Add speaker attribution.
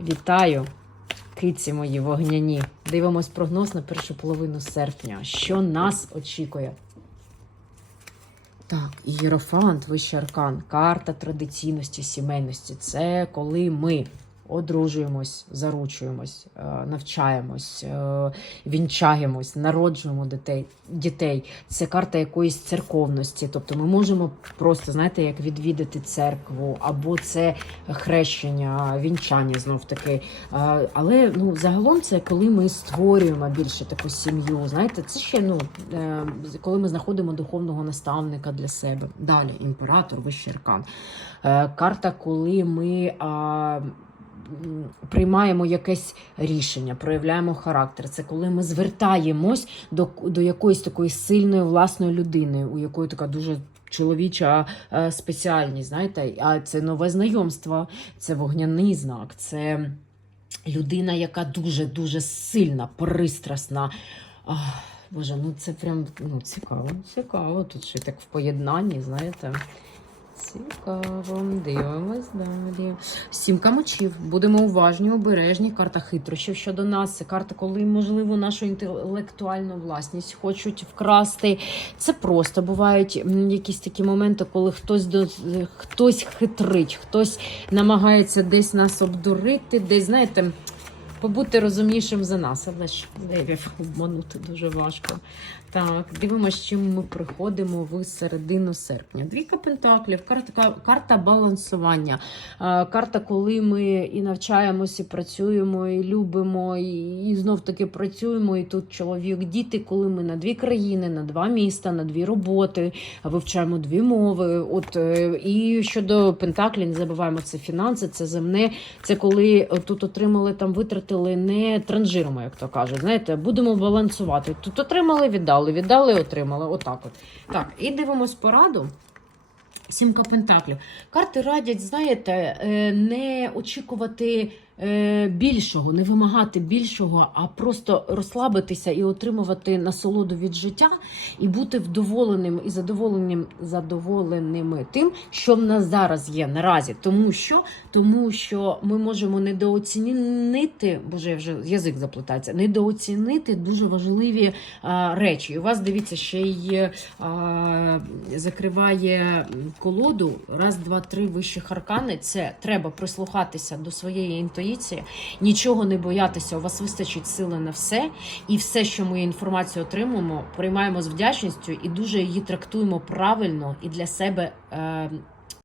Speaker 1: Вітаю, киці мої вогняні. Дивимось прогноз на першу половину серпня. Що нас очікує? Так, Єрофант, вищий аркан, карта традиційності, сімейності. Це коли ми одружуємось, заручуємось, е, навчаємось, е, вінчаємось, народжуємо дітей. дітей. Це карта якоїсь церковності. Тобто ми можемо просто, знаєте, як відвідати церкву, або це хрещення, вінчання знов таки. Е, Але ну, загалом це коли ми створюємо більше таку сім'ю. Знаєте, це ще ну, коли ми знаходимо духовного наставника для себе. Далі імператор, вищий аркан. Карта, коли ми. Приймаємо якесь рішення, проявляємо характер. Це коли ми звертаємось до, до якоїсь такої сильної власної людини, у якої така дуже чоловіча е, спеціальність. Знаєте, а це нове знайомство, це вогняний знак, це людина, яка дуже дуже сильна, пристрасна. Боже, ну це прям ну, цікаво, цікаво. Тут ще так в поєднанні, знаєте. Цікаво, дивимось далі. Сімка мочів. Будемо уважні, обережні. Карта хитрощів щодо нас. Це карта, коли, можливо, нашу інтелектуальну власність хочуть вкрасти. Це просто бувають якісь такі моменти, коли хтось до хтось хитрить, хтось намагається десь нас обдурити, десь, знаєте, побути розумнішим за нас. Але ж левів обманути дуже важко. Так, дивимося, чим ми приходимо в середину серпня. Двійка пентаклів, карта, карта балансування. Е, Карта, коли ми і навчаємося, і працюємо, і любимо, і, і знов таки працюємо. І тут чоловік, діти, коли ми на дві країни, на два міста, на дві роботи, вивчаємо дві мови. От е, і щодо пентаклі, не забуваємо це фінанси, це земне. Це коли тут отримали там, витратили не транжиримо, як то кажуть. Знаєте, будемо балансувати. Тут отримали, віддали, віддали, отримали. Отак, от так. І дивимось пораду. Сімка пентаклів. Карти радять, знаєте, е, не очікувати більшого, не вимагати більшого, а просто розслабитися і отримувати насолоду від життя, і бути вдоволеним і задоволеним, задоволеними тим, що в нас зараз є наразі. Тому що, тому що ми можемо недооцінити, боже, я вже язик заплутається, недооцінити дуже важливі а, речі. І у вас дивіться, ще й а, закриває колоду. Раз, два, три вищих аркани. Це треба прислухатися до своєї інтуїції, нічого не боятися. У вас вистачить сили на все, і все, що ми інформацію отримуємо, приймаємо з вдячністю і дуже її трактуємо правильно і для себе. Е,